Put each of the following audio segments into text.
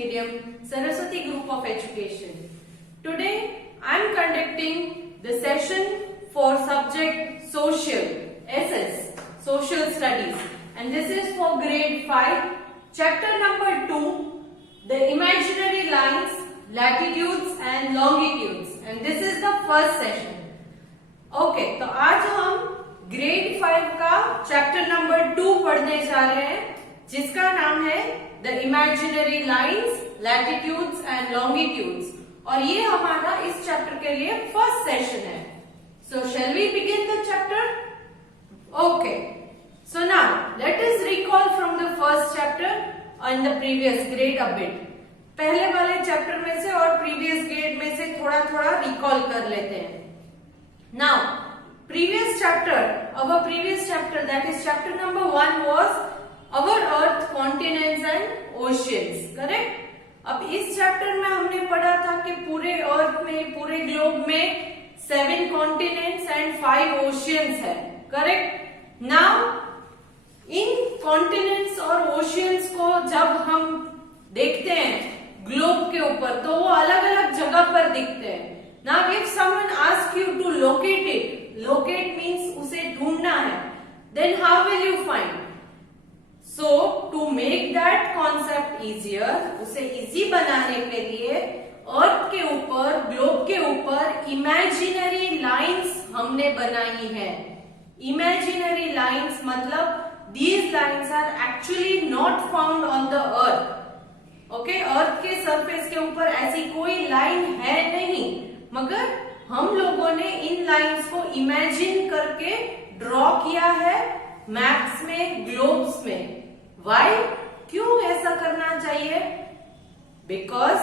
medium, Saraswati Group of Education. Today I am conducting the session for subject Social, SS, Social Studies, and this is for grade 5, chapter number 2, the imaginary lines, latitudes and longitudes, and this is the first session. Okay, तो आज हम grade 5 का chapter number 2 पढ़ने जा रहे हैं, जिसका नाम है the imaginary lines, latitudes and longitudes, और ये हमारा इस चैप्टर के लिए फर्स्ट सेशन है. So shall we begin the chapter? Okay, so now let us recall from the first chapter in the previous grade a bit. पहले वाले chapter में से और प्रीवियस ग्रेड में से थोड़ा थोड़ा रिकॉल कर लेते हैं. Now, previous chapter, our previous chapter, that is chapter number 1 was our earth, continents and oceans, correct? अब इस चैप्टर में हमने पढ़ा था कि पूरे अर्थ में, पूरे ग्लोब में 7 continents and 5 oceans है, correct? Now, इन continents और oceans को जब हम देखते हैं ग्लोब के ऊपर, तो वो अलग अलग जगह पर दिखते हैं. Now if someone asks you to locate it, locate means उसे ढूंढना है, then how will you find? So to make that concept easier, उसे easy बनाने के लिए अर्थ के ऊपर, ग्लोब के ऊपर imaginary lines हमने बनाई है. Imaginary lines मतलब these lines are actually not found on the earth. Okay, अर्थ के सरफेस के ऊपर ऐसी कोई लाइन है नहीं, मगर हम लोगों ने इन लाइंस को इमेजिन करके ड्रॉ किया है मैप्स में, ग्लोब्स में. व्हाई? क्यों ऐसा करना चाहिए? बिकॉज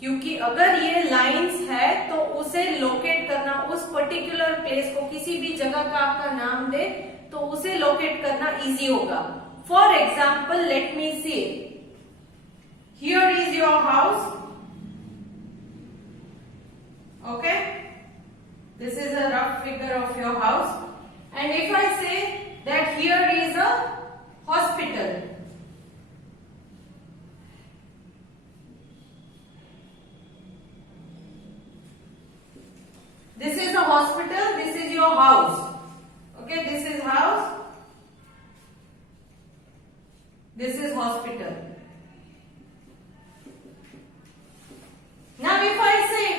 क्योंकि अगर ये लाइंस है तो उसे लोकेट करना, उस पर्टिकुलर प्लेस को, किसी भी जगह का आपका नाम दे तो उसे लोकेट करना इजी होगा. For example, let me see, here is your house. Okay, this is a rough figure of your house, and if I say that here is a hospital, this is a hospital, this is your house. Okay, this is house, this is hospital. Now if I say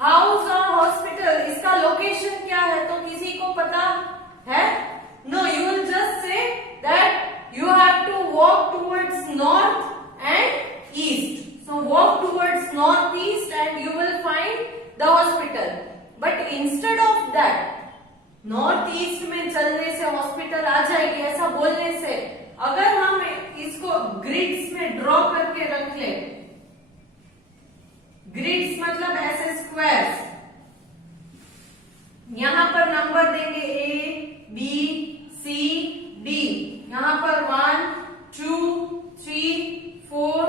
house और hospital, इसका location क्या है तो किसी को पता है? No, you will just say that you have to walk towards north and east. So walk towards north east and you will find the hospital. But instead of that, north east में चलने से hospital आ जाएगी ऐसा बोलने से, अगर हम इसको ग्रिड्स में ड्रॉ करके रख ले, ग्रिड्स मतलब ऐसे स्क्वायर्स, यहां पर नंबर देंगे A, B, C, D, यहां पर 1, 2, 3, 4,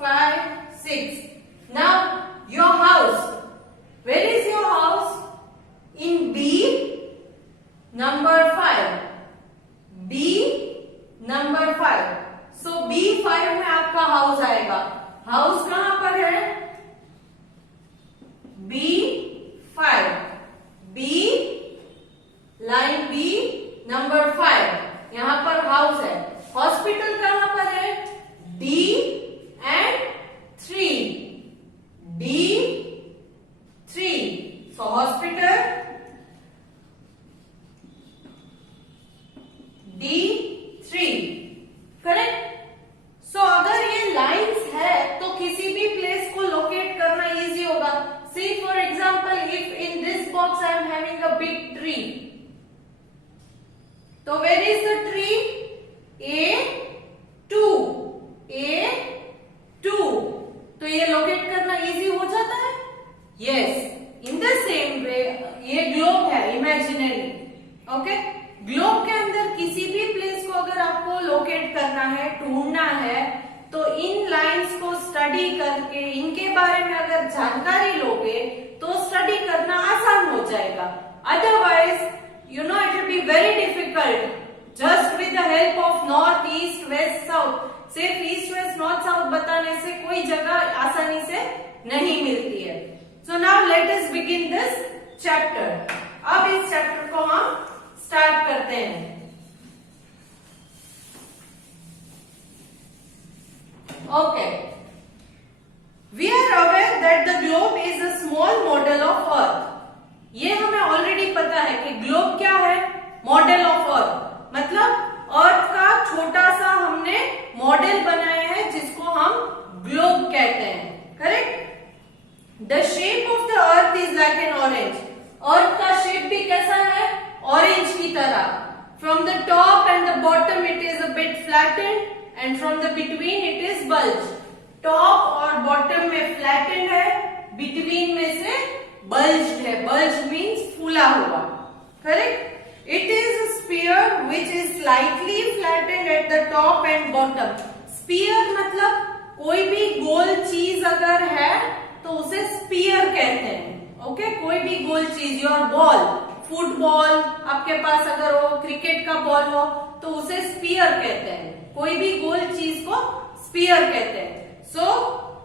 5, 6. Now your house, where is your house? In B number 5, B number 5. So B5 में आपका हाउस आएगा. हाउस कहां पर है? B5, B, line B number 5, यहां पर हाउस है. हॉस्पिटल कहां पर है? D and 3, D3. So hospital D3, correct. So अगर ये लाइंस है तो किसी भी प्लेस को लोकेट करना इजी होगा. See, for example, if in this box I am having a big tree, so where is the tree? A2, A2. तो ये लोकेट करना इजी हो जाता है. Yes, in the same way, ये ग्लोब है इमेजिनरी. ओके, ग्लोब के अंदर किसी भी प्लेस को अगर आपको लोकेट करना है, ढूंढना है, तो इन लाइंस को स्टडी करके, इनके बारे में अगर जानकारी लोगे तो स्टडी करना आसान हो जाएगा. Otherwise you know it will be very difficult just with the help of north, east, west, south. सिर्फ ईस्ट, वेस्ट, नॉर्थ, साउथ बताने से कोई कोई जगह आसानी से नहीं मिलती है। सो now let us begin this chapter. अब इस चैप्टर को हम स्टार्ट करते हैं। Okay. We are aware that the globe is a small model of Earth. ये हमें ऑलरेडी पता है कि ग्लोब क्या है, मॉडल ऑफ अर्थ, मतलब अर्थ का छोटा सा हमने मॉडल बनाया है जिसको हम ग्लोब कहते हैं, correct. The shape of the earth is like an orange. Earth का शेप भी कैसा है, ऑरेंज की तरह। From the top and the bottom it is a bit flattened and from the between it is bulge. Top और bottom में flattened है, between में से बल्ज है। बल्ज मीन्स फूला हुआ, correct. It is a sphere which is slightly flattened at the top and bottom. Sphere मतलब कोई भी गोल चीज अगर है तो उसे स्फीयर कहते हैं, ओके। कोई भी गोल चीज, योर बॉल, फुटबॉल आपके पास अगर हो, क्रिकेट का बॉल हो तो उसे स्फीयर कहते हैं। कोई भी गोल चीज को स्फीयर कहते हैं। So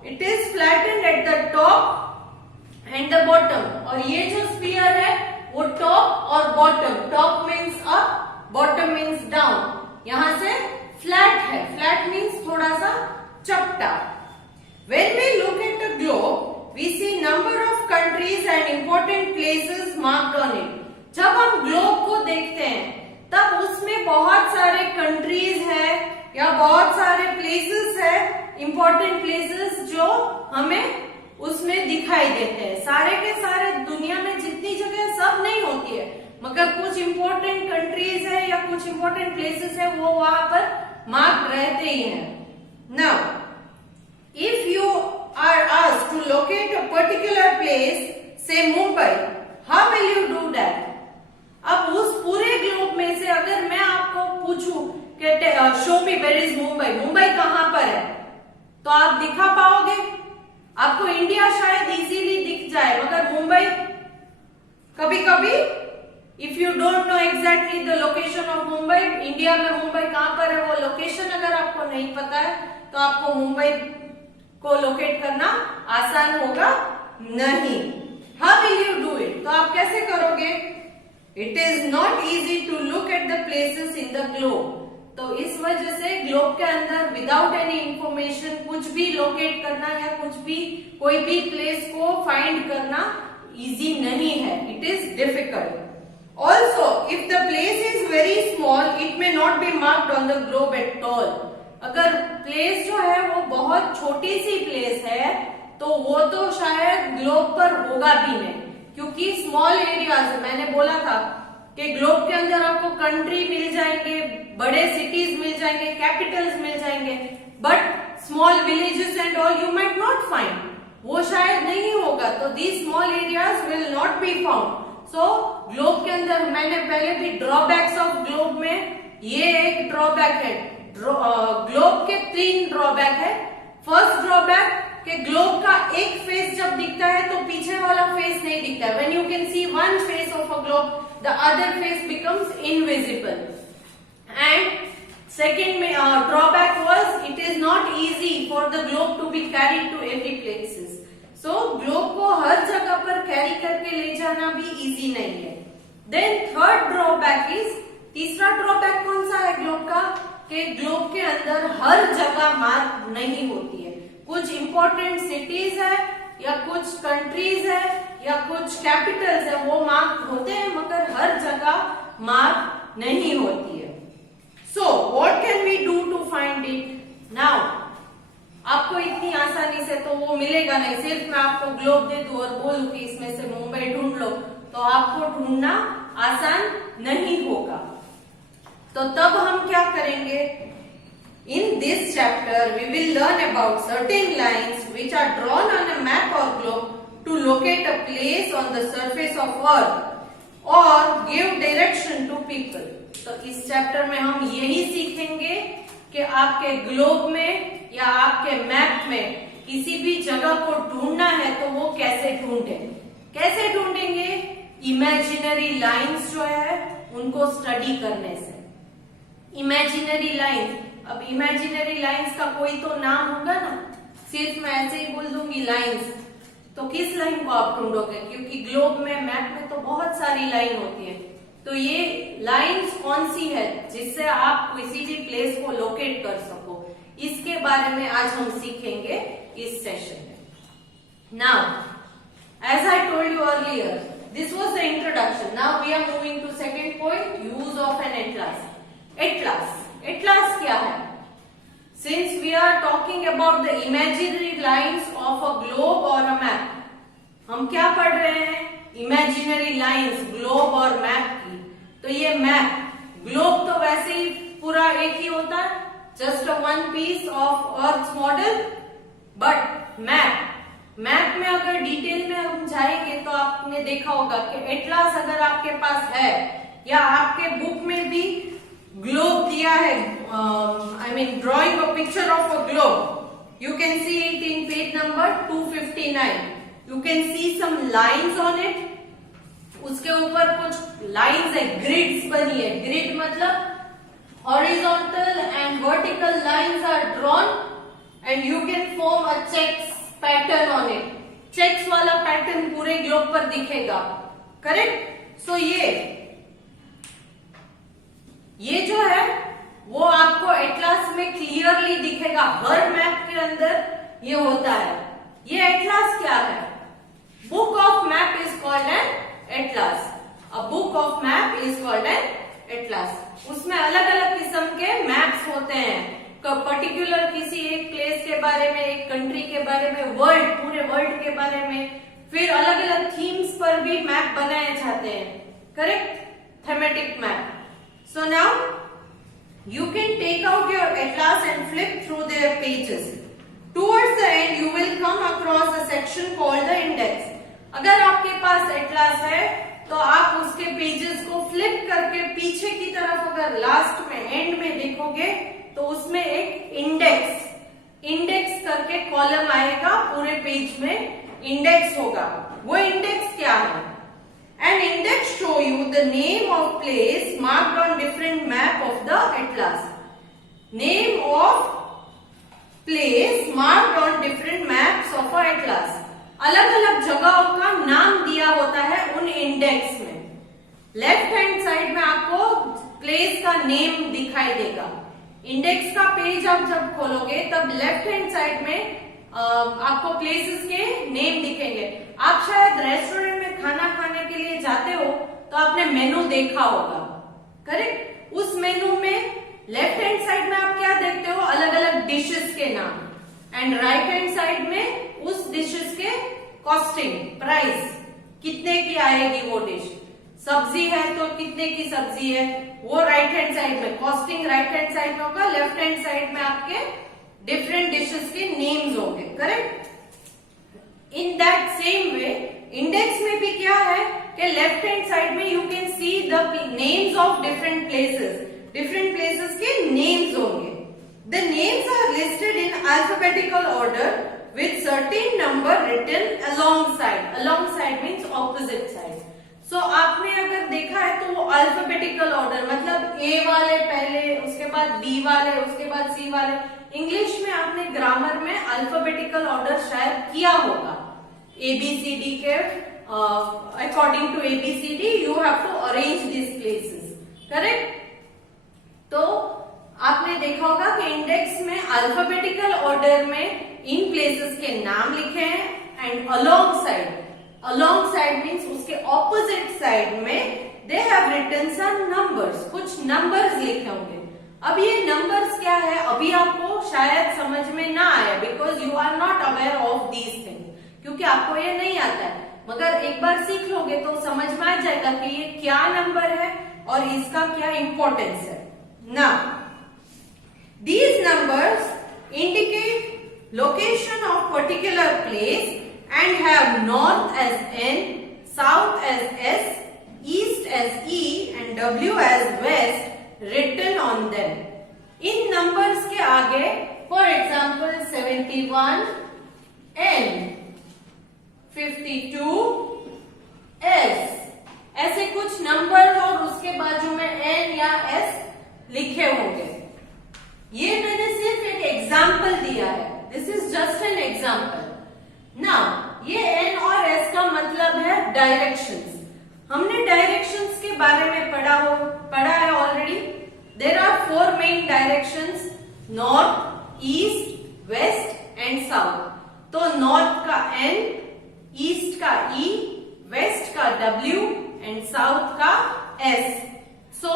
it is flattened at the top and the bottom. और ये जो स्फीयर है वो टॉप और bottom, top means up, bottom means down, यहां से फ्लैट है। फ्लैट मीन्स थोड़ा सा चपटा। When we look at a globe, we see number of countries and important places marked on it. जब हम ग्लोब को देखते हैं तब उसमें बहुत सारे कंट्रीज है या बहुत सारे प्लेसेस है, इंपॉर्टेंट प्लेसेस जो हमें उसमें दिखाई देते हैं। सारे के सारे दुनिया में जितनी जगह सब नहीं होती है, मगर कुछ इंपॉर्टेंट कंट्रीज है या कुछ इंपॉर्टेंट प्लेसेस है वो वहां पर मार्क रहते ही हैं। Now if you are asked to locate a particular place, say Mumbai, how will you do that? अब उस पूरे ग्लोब में से अगर मैं आपको पूछूं कि show me where is Mumbai, Mumbai कहां पर है, तो आप दिखा पाओगे? आपको इंडिया शायद इजीली दिख जाए, मगर मुंबई कभी कभी if you don't know exactly the location of Mumbai, India में मुंबई कहां पर है वो लोकेशन अगर आपको नहीं पता है तो आपको मुंबई को लोकेट करना आसान होगा नहीं। How will you do it? तो आप कैसे करोगे? It is not easy to look at the places in the globe. तो इस वजह से ग्लोब के अंदर विदाउट एनी इंफॉर्मेशन कुछ भी लोकेट करना या कुछ भी कोई भी प्लेस को फाइंड करना इजी नहीं है, it is difficult. Also if the place is very small it may not be marked on the globe at all. अगर प्लेस जो है वो बहुत छोटी सी प्लेस है तो वो तो शायद ग्लोब पर होगा भी नहीं, क्योंकि स्मॉल एरियाज, मैंने बोला था कि ग्लोब के अंदर आपको कंट्री मिल जाएंगे, बड़े सिटीज मिल जाएंगे, कैपिटल्स मिल जाएंगे, but small villages and all you might not find, वो शायद नहीं होगा। तो these small areas will not be found. So globe के अंदर मैंने पहले भी ड्रॉबैक्स ऑफ ग्लोब में ये एक ड्रॉबैक है। ग्लोब के 3 ड्रॉबैक है। फर्स्ट ड्रॉबैक कि ग्लोब का एक फेस जब दिखता है तो पीछे वाला फेस नहीं दिखता है। When you can see one face of a globe the other face becomes invisible. And second में drawback was it is not easy for the globe to be carried to every places. So globe को हर जगह पर carry करके ले जाना भी easy नहीं है। देन थर्ड ड्रॉबैक इज, तीसरा ड्रॉबैक कौन सा है ग्लोब का, कि ग्लोब के अंदर हर जगह मार्क नहीं होती है। कुछ इंपॉर्टेंट सिटीज है या कुछ कंट्रीज है या कुछ कैपिटल्स है वो मार्क होते हैं, मगर हर जगह मार्क नहीं होती है। So what can we do to find it? Now आपको इतनी आसानी से तो वो मिलेगा नहीं। सिर्फ मैं आपको ग्लोब दे दूं और बोलूं कि इसमें से मुंबई ढूंढ लो तो आपको ढूंढना आसान नहीं होगा। तो तब हम क्या करेंगे? In this chapter, we will learn about certain lines which are drawn on a map or globe to locate a place on the surface of earth or give direction to people. तो इस chapter में हम यही सीखेंगे कि आपके globe में या आपके मैप में किसी भी जगह को ढूंढना है तो वो कैसे ढूंढें। कैसे ढूंढेंगे? इमेजिनरी लाइंस जो है उनको स्टडी करने से। इमेजिनरी लाइंस, अब इमेजिनरी लाइंस का कोई तो नाम होगा ना, सिर्फ मैं होंगी लाइंस, तो किस लाइन को आप ढूंढोगे? क्योंकि ग्लोब में, मैप में तो बहुत सारी लाइन होती है, तो ये लाइंस कौन सी है जिससे आप किसी भी प्लेस को लोकेट कर सको, इसके बारे में आज हम सीखेंगे इस सेशन में। Now as I told you earlier, this was the introduction. Now we are moving to second point, use of an atlas. Atlas क्या है? Since we are talking about the imaginary lines of a globe or a map, हम क्या पढ़ रहे हैं? Imaginary lines globe और map की। तो ये मैप, ग्लोब तो वैसे ही पूरा एक ही होता है, just a one piece of earth model, but map में अगर डिटेल में हम जाएंगे तो आपने देखा होगा कि एटलास अगर आपके पास है या आपके बुक में भी ग्लोब दिया है, I mean drawing a picture of a globe, you can see it in page number 259. You can see some lines on it. उसके ऊपर कुछ lines है, grids बनी है। grid मतलब horizontal and vertical lines are drawn and you can form a checks pattern on it. checks वाला pattern पूरे globe पर दिखेगा, करेक्ट? सो ये जो है वो आपको एटलास में क्लियरली दिखेगा, हर मैप के अंदर ये होता है। ये एटलास क्या है? Book of map is called an atlas. A book of map is called an atlas. उसमें अलग अलग किस्म के मैप्स होते हैं, पर्टिकुलर किसी एक प्लेस के बारे में, एक कंट्री के बारे में, पूरे वर्ल्ड के बारे में, फिर अलग अलग थीम्स पर भी मैप बनाए जाते हैं, correct? Thematic map. So now you can take out your atlas and flip through their pages. Towards the end you will come across a section called the index. अगर आपके पास एटलास है तो आप उसके पेजेस को फ्लिप करके पीछे की तरफ अगर लास्ट में, एंड में देखोगे तो उसमें एक इंडेक्स करके कॉलम आएगा, पूरे पेज में इंडेक्स होगा। वो इंडेक्स क्या है? An index show you the name of place marked on different map of the atlas. Name of place marked on different maps of a atlas. अलग अलग जगहों का नाम दिया होता है उन इंडेक्स में। लेफ्ट हैंड साइड में आपको प्लेस का नेम दिखाई देगा। इंडेक्स का पेज आप जब खोलोगे तब लेफ्ट हैंड साइड में आपको प्लेसेस के नेम दिखेंगे। आप शायद रेस्टोरेंट में खाना खाने के लिए जाते हो तो आपने मेनू देखा होगा, करेक्ट? उस मेनू में लेफ्ट हैंड साइड में आप क्या देखते हो? अलग अलग डिशेस के नाम, एंड राइट हैंड साइड में उस डिशेस के कॉस्टिंग, प्राइस, कितने की आएगी वो डिश। सब्जी है तो कितने की सब्जी है, वो राइट हैंड साइड में, कॉस्टिंग राइट हैंड साइड में होगा, लेफ्ट हैंड साइड में आपके डिफरेंट डिशेस के नेम्स होंगे, correct? In that same way index में भी क्या है कि लेफ्ट हैंड साइड में you can see the names of different places के नेम्स होंगे। The names are listed in alphabetical order with certain number written alongside means opposite side. So आपने अगर देखा है तो वो अल्फाबेटिकल ऑर्डर मतलब ए वाले पहले, उसके बाद बी वाले, उसके बाद सी वाले। इंग्लिश में आपने ग्रामर में अल्फाबेटिकल ऑर्डर शायद किया होगा, ABCD के according to ABCD you have to arrange this places, correct? तो आपने देखा होगा कि इंडेक्स में अल्फाबेटिकल ऑर्डर में इन प्लेसेस के नाम लिखे हैं, एंड अलोंगसाइड मींस उसके ऑपोजिट साइड में they have written some numbers, कुछ नंबर्स लिखे होंगे। अब ये नंबर्स क्या है अभी आपको शायद समझ में ना आया, because you are not aware of these things, क्योंकि आपको ये नहीं आता है। मगर एक बार सीख लोगे तो समझ में आ जाएगा कि ये क्या नंबर है और इसका क्या इंपॉर्टेंस है। Now these numbers indicate location of particular place and have north as N, south as S, east as E and W as West written on them. In numbers के आगे for example 71 N, 52 S, ऐसे कुछ number और उसके बाजू में N या S लिखे होंगे। ये मैंने सिर्फ एक एग्जाम्पल दिया है, this is just an example. मतलब है डायरेक्शंस। हमने डायरेक्शंस के बारे में पढ़ा है already. There are 4 main directions, north, east, west and south. तो नॉर्थ का N, ईस्ट का E, वेस्ट का W एंड साउथ का S। सो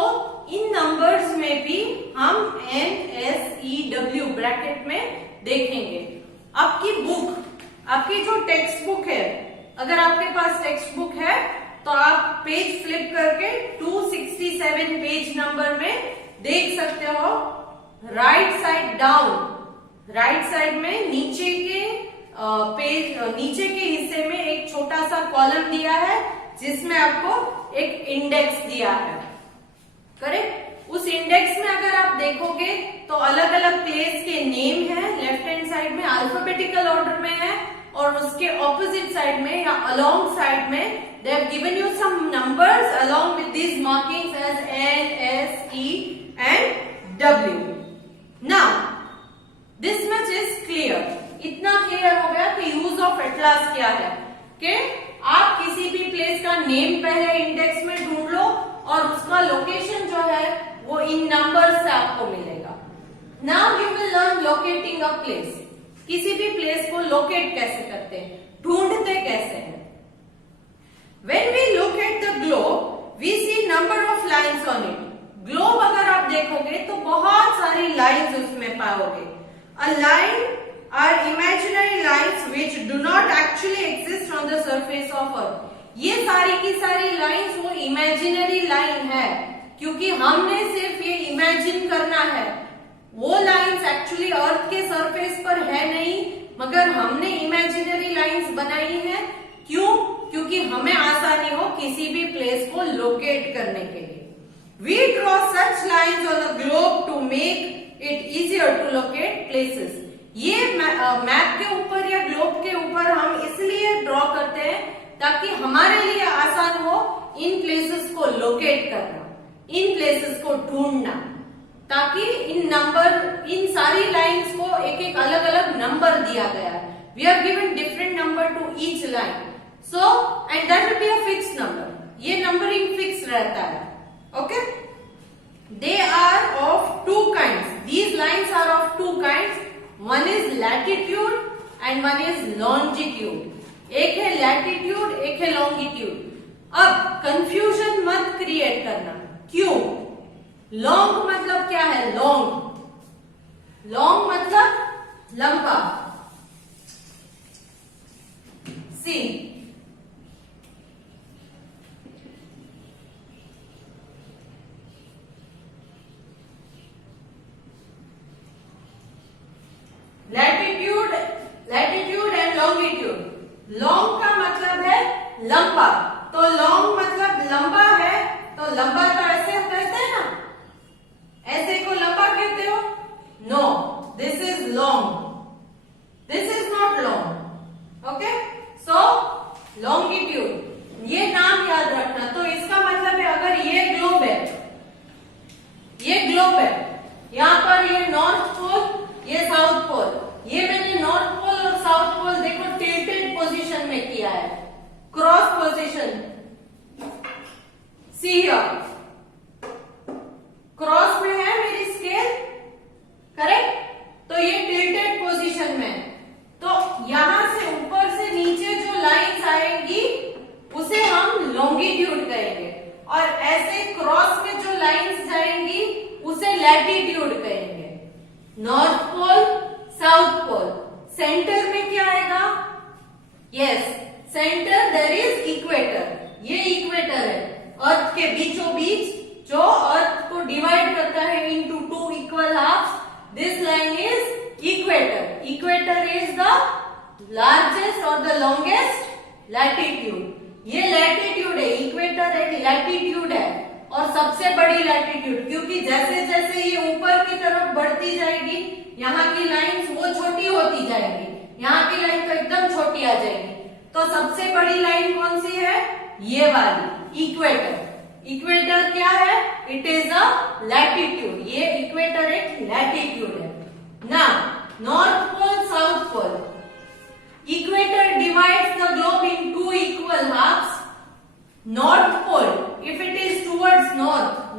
इन नंबर्स में भी हम NSEW ब्रैकेट में देखेंगे। आपकी बुक, आपकी जो टेक्स्ट बुक है, अगर आपके पास टेक्स्ट बुक है तो आप पेज फ्लिप करके 267 पेज नंबर में देख सकते हो। Right side down, right side में नीचे के नीचे के हिस्से में एक छोटा सा कॉलम दिया है जिसमें आपको एक इंडेक्स दिया है, करेक्ट। उस इंडेक्स में अगर आप देखोगे तो अलग अलग प्लेस के नेम है, लेफ्ट हैंड साइड में अल्फाबेटिकल ऑर्डर में है, और उसके ऑपोजिट साइड में या अलोंग साइड में they have given you some numbers along with these markings as N, S, E and W. Now this much is clear. इतना क्लियर हो गया कि यूज ऑफ एटलास क्या है, कि आप किसी भी प्लेस का नेम पहले इंडेक्स में ढूंढ लो और उसका लोकेशन जो है वो इन नंबर से आपको मिलेगा। Now you will learn locating a place. किसी भी प्लेस को लोकेट कैसे करते हैं, ढूंढते कैसे हैं। When we look at the globe, we see number of lines on it. Globe अगर आप देखोगे तो बहुत सारी लाइंस उसमें पाओगे। A line are imaginary lines which do not actually exist on the surface of Earth. ये सारी की सारी लाइंस वो इमेजिनरी लाइन है, क्योंकि हमने सिर्फ ये इमेजिन करना है। वो लाइंस एक्चुअली अर्थ के सरफेस पर है नहीं, मगर हमने इमेजिनरी लाइंस बनाई है। क्यों? क्योंकि हमें आसानी हो किसी भी प्लेस को लोकेट करने के लिए। We draw such lines on the globe to make it easier to locate places. ये मैप के ऊपर या ग्लोब के ऊपर हम इसलिए ड्रॉ करते हैं ताकि हमारे लिए आसान हो इन प्लेसेस को लोकेट करना, इन प्लेसेस को ढूंढना, ताकि इन सारी लाइंस को एक एक अलग अलग नंबर दिया गया है। We are given different number to each line, so and that will be a fixed number. ये नंबरिंग फिक्स रहता है, okay. They are of 2 kinds. These lines are of 2 kinds. One is latitude and one is longitude. एक है latitude, एक है longitude. अब confusion मत create करना। क्यों? लॉन्ग मतलब क्या है? लॉन्ग, लॉन्ग मतलब लंबा। सी, लैटिट्यूड एंड लॉन्गिट्यूड। लॉन्ग का मतलब है लंबा, तो लॉन्ग मतलब लंबा है, तो लंबा तो ऐसे कहते हैं ना, ऐसे को लंबा कहते हो? No, this is long, this is not long, okay. So longitude, ये नाम याद रखना। तो इसका मतलब है अगर ये ग्लोब है, ये ग्लोब है, यहां पर ये नॉर्थ पोल, ये साउथ पोल, ये मैंने नॉर्थ पोल और साउथ पोल देखो टिल्टेड पोजीशन में किया है, cross position. See here, cross में है मेरी स्केल, करेक्ट। तो ये टिल्टेड पोजीशन में, तो यहां से ऊपर से नीचे जो लाइंस आएंगी उसे हम लॉन्गिट्यूड कहेंगे, और ऐसे क्रॉस में जो लाइंस जाएंगी उसे लैटिट्यूड कहेंगे। North pole, south pole, centre में क्या आएगा? Yes, centre there is equator. ये इक्वेटर है, अर्थ के बीचों बीच जो अर्थ को डिवाइड करता है into 2 equal halves. This line is equator. Equator is the largest और द लॉन्गेस्ट लैटिट्यूड। ये लैटिट्यूड है, इक्वेटर एक लैटिट्यूड है और सबसे बड़ी लैटिट्यूड, क्योंकि जैसे जैसे ये ऊपर की तरफ बढ़ती जाएगी यहाँ की लाइंस वो छोटी होती जाएगी, यहाँ की लाइन तो एकदम छोटी आ जाएगी। तो सबसे बड़ी लाइन कौन सी है? ये वाली, इक्वेटर। इक्वेटर क्या है? It is a latitude. ये इक्वेटर एक लैटिट्यूड है। Now north pole, south pole, equator divides the globe in 2 equal half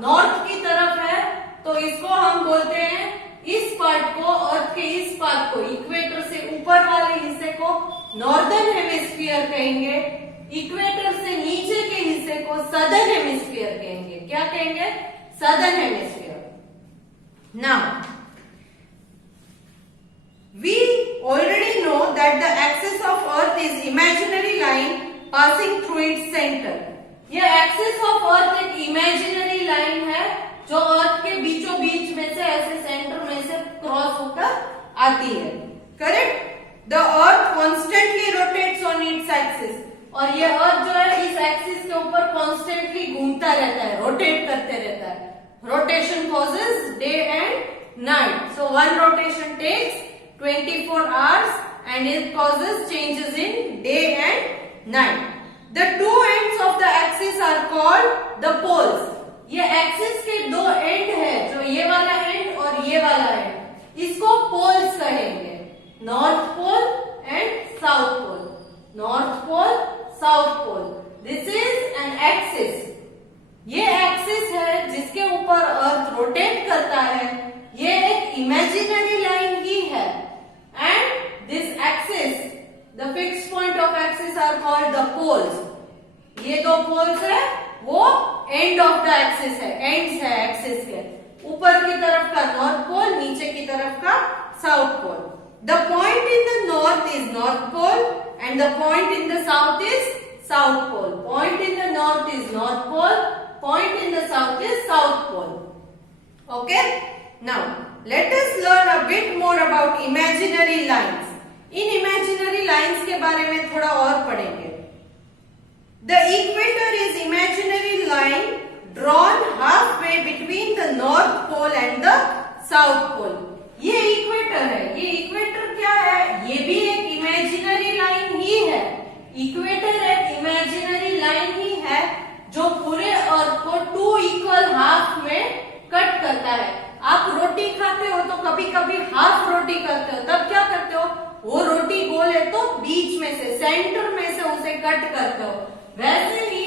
north की तरफ है तो इसको हम बोलते हैं, इस पार्ट को, अर्थ के इस पार्ट को, इक्वेटर से ऊपर वाले हिस्से को नॉर्दर्न हेमिस्फीयर कहेंगे, इक्वेटर से नीचे के हिस्से को सदर्न हेमिस्फीयर कहेंगे। क्या कहेंगे? Southern hemisphere. Now we already know that the axis of earth is imaginary line passing through its center. ये एक्सिस ऑफ अर्थ एक इमेजिनरी लाइन है जो अर्थ के बीचों बीच में से, ऐसे सेंटर में से क्रॉस होकर आती है। Correct? The earth constantly rotates on its axis, और ये अर्थ जो है इस एक्सिस के ऊपर कॉन्स्टेंटली घूमता रहता है, रोटेट करते रहता है। Rotation causes day and night, so one rotation takes 24 hours and it causes changes in day and night. The two ends of the axis are called the poles. ये axis के दो and है, जो ये वाला एंड और ये वाला एंड, इसको पोल्स कहेंगे। North pole and south pole, north pole, south pole. This is an axis. ये एक्सिस है जिसके ऊपर अर्थ रोटेट करता है। ये एक इमेजिनरी लाइन ही है। And this axis, the fixed point of axis are called the poles. ये दो poles है, वो end of the axis है, ends है axis के। ऊपर की तरफ का north pole, नीचे की तरफ का south pole. The point in the north is north pole and the point in the south is south pole. Point in the north is north pole, point in the south is south pole. Okay? Now, let us learn a bit more about imaginary lines. In imaginary lines के बारे में थोड़ा और पढ़ेंगे। The equator is imaginary line drawn halfway between the north pole and the south pole. ये equator है। ये equator क्या है? ये भी एक इमेजिनरी लाइन ही है। इक्वेटर एक इमेजिनरी लाइन ही है जो पूरे अर्थ को 2 इक्वल हाफ में कट करता है। आप रोटी खाते हो तो कभी कभी हाफ रोटी करते हो, तब क्या करते हो? वो रोटी गोल है तो बीच में से, सेंटर में से उसे कट करते हो। वैसे ही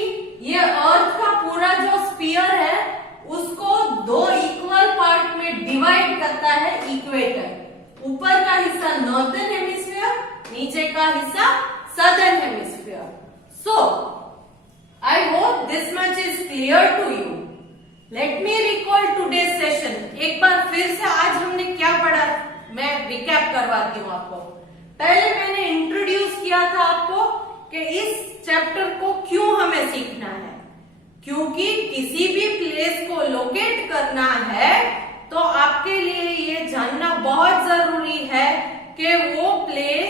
ये अर्थ का पूरा जो स्फीयर है उसको 2 इक्वल पार्ट में डिवाइड करता है इक्वेटर। ऊपर का हिस्सा नॉर्दर्न हेमिस्फीयर, नीचे का हिस्सा southern hemisphere. So I hope this much is clear to you. Let me recall today's session. एक बार फिर से आज हमने क्या पढ़ा, मैं रिकैप करवाती हूँ आपको। पहले मैंने इंट्रोड्यूस किया था आपको कि इस चैप्टर को क्यों हमें सीखना है, क्योंकि किसी भी प्लेस को लोकेट करना है तो आपके लिए ये जानना बहुत जरूरी है कि वो प्लेस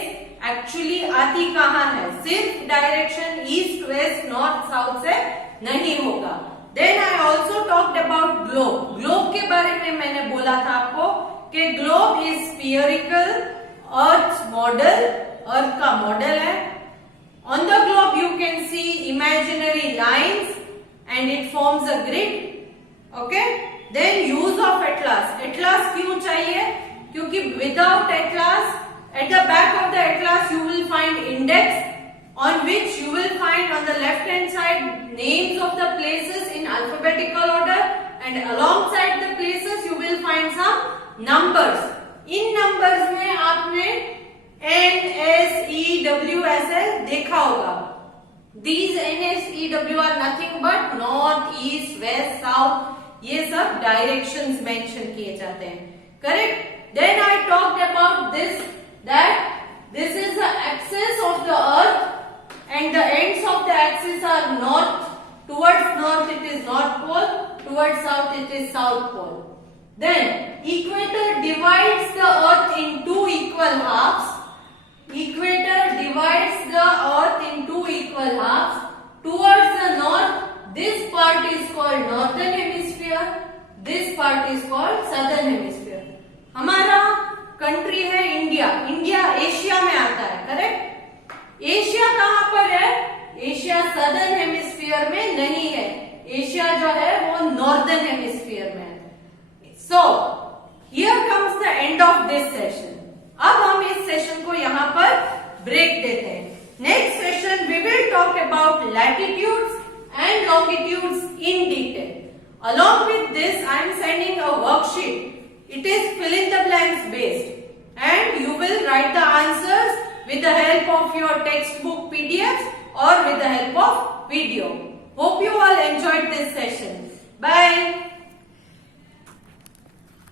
एक्चुअली आती कहाँ है। सिर्फ direction east west north south से नहीं होगा। Then I also talked about globe. Globe के बारे में मैंने बोला था आपको कि globe is spherical, Earth's model, Earth का मॉडल है। On the globe you can see imaginary lines and it forms a grid. Okay? Then use of atlas. Atlas क्यों चाहिए? क्योंकि without atlas, at the back of the atlas you will find index, on which you will find on the left hand side names of the places in alphabetical order, and alongside the places you will find some numbers. In numbers में आपने N, S, E, W ऐसे देखा होगा। These N, S, E, W are nothing but north, east, west, south, ये सब directions mention किए जाते हैं। Correct? Then I talked about this, that this is the axis of the earth and the ends of the axis are north. Towards north it is north pole, towards south it is south pole. Then equator divides the earth in 2 equal halves. Equator divides the earth in 2 equal halves. Towards the north, this part is called northern hemisphere, this part is called southern hemisphere. हमारा country है India. India Asia में आता है, correct? Asia कहाँ पर है? Asia southern hemisphere में नहीं है। एशिया जो है वो नॉर्दर्न हेमिस्फीयर में है। So here comes the end of this session. अब हम इस सेशन को यहाँ पर ब्रेक देते हैं। Next session we will talk about latitudes and longitudes in detail. Along with this, I am sending a worksheet. It is fill in the blanks based, and you will write the answers with the help of your textbook PDFs or with the help of video. Hope you all enjoyed this session. Bye.